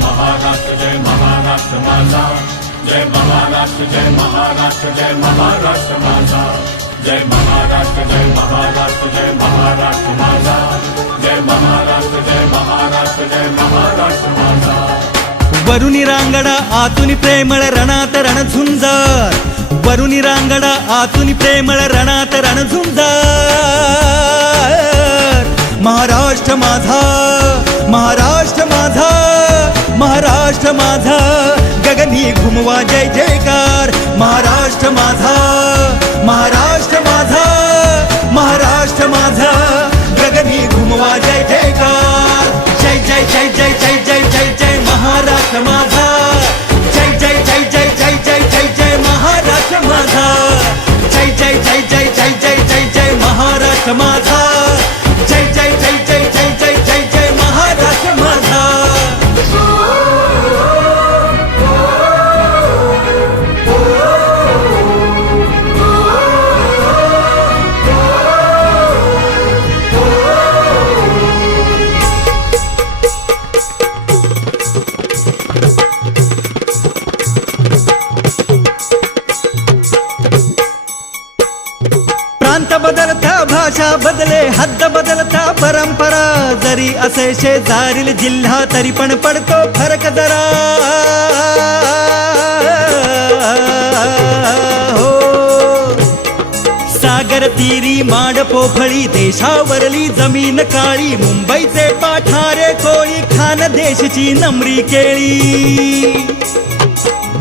महाराष्ट्र जय महाराष्ट्र माझा, जय महाराष्ट्र जय महाराष्ट्र जय महाराष्ट्र माझा, जय महाराष्ट्र जय महाराष्ट्र जय महाराष्ट्र माझा, जय महाराष्ट्र जय महाराष्ट्र जय महाराष्ट्र माझा. वरुणी रांगडा आतुनी प्रेमळ रणात रणझुंजार, वरुणी रांगडा आतुनी प्रेमळ रणात रणझुंजार. महाराष्ट्र माझा, महाराष्ट्र माझा, महाराष्ट्र माझा, गगनी घुमवा जय जयकार. महाराष्ट्र माझा, महाराष्ट्र माझा, महाराष्ट्र माझा, गगनी घुमवा जय जयकार. जय जय जय जय जय जय जय जय महाराष्ट्र माझा, जय जय जय जय जय जय जय जय महाराष्ट्र माझा, जय जय जय जय जय जय जय जय महाराष्ट्र माझा, जय जय जय जय जय जय जय जय महाराष्ट्र माझा. प्रांत बदलता भाषा बदले हद्द बदलता परंपरा, जरी असे शेजारील जिल्हा तरी पण पडतो फरक जरा. हो सागर तीरी माड पोफळी देशावरली जमीन काळी, मुंबईचे पाठारे कोळी खानदेशची नमरी केळी.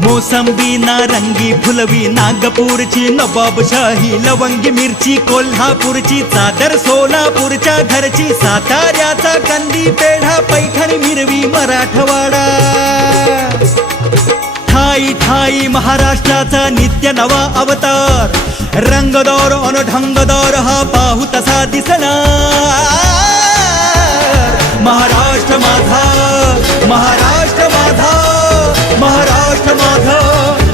मोसंबी नारंगी फुलवी नागपूरची नवाबशाही, लवंगी मिरची कोल्हापूरची चादर सोलापूरच्या घरची, साताऱ्याचा कंदी पेढा पैठणी मिरवी मराठवाडा. ठाई ठाई महाराष्ट्राचा नित्य नवा अवतार, रंगदौर अन ढंगदौर हा पाहू तसा दिसणार. महाराष्ट्र माझा, महाराष्ट्र माझा, महाराष्ट्र माझा,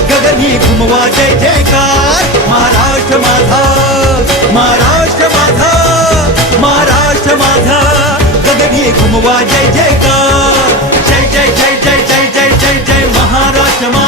गगनी घुमवा जय जयकार. महाराष्ट्र माझा, महाराष्ट्र माझा, महाराष्ट्र माझा, गगनी घुमवा जय जयकार. जय जय जय जय जय जय जय जय महाराष्ट्र माझा.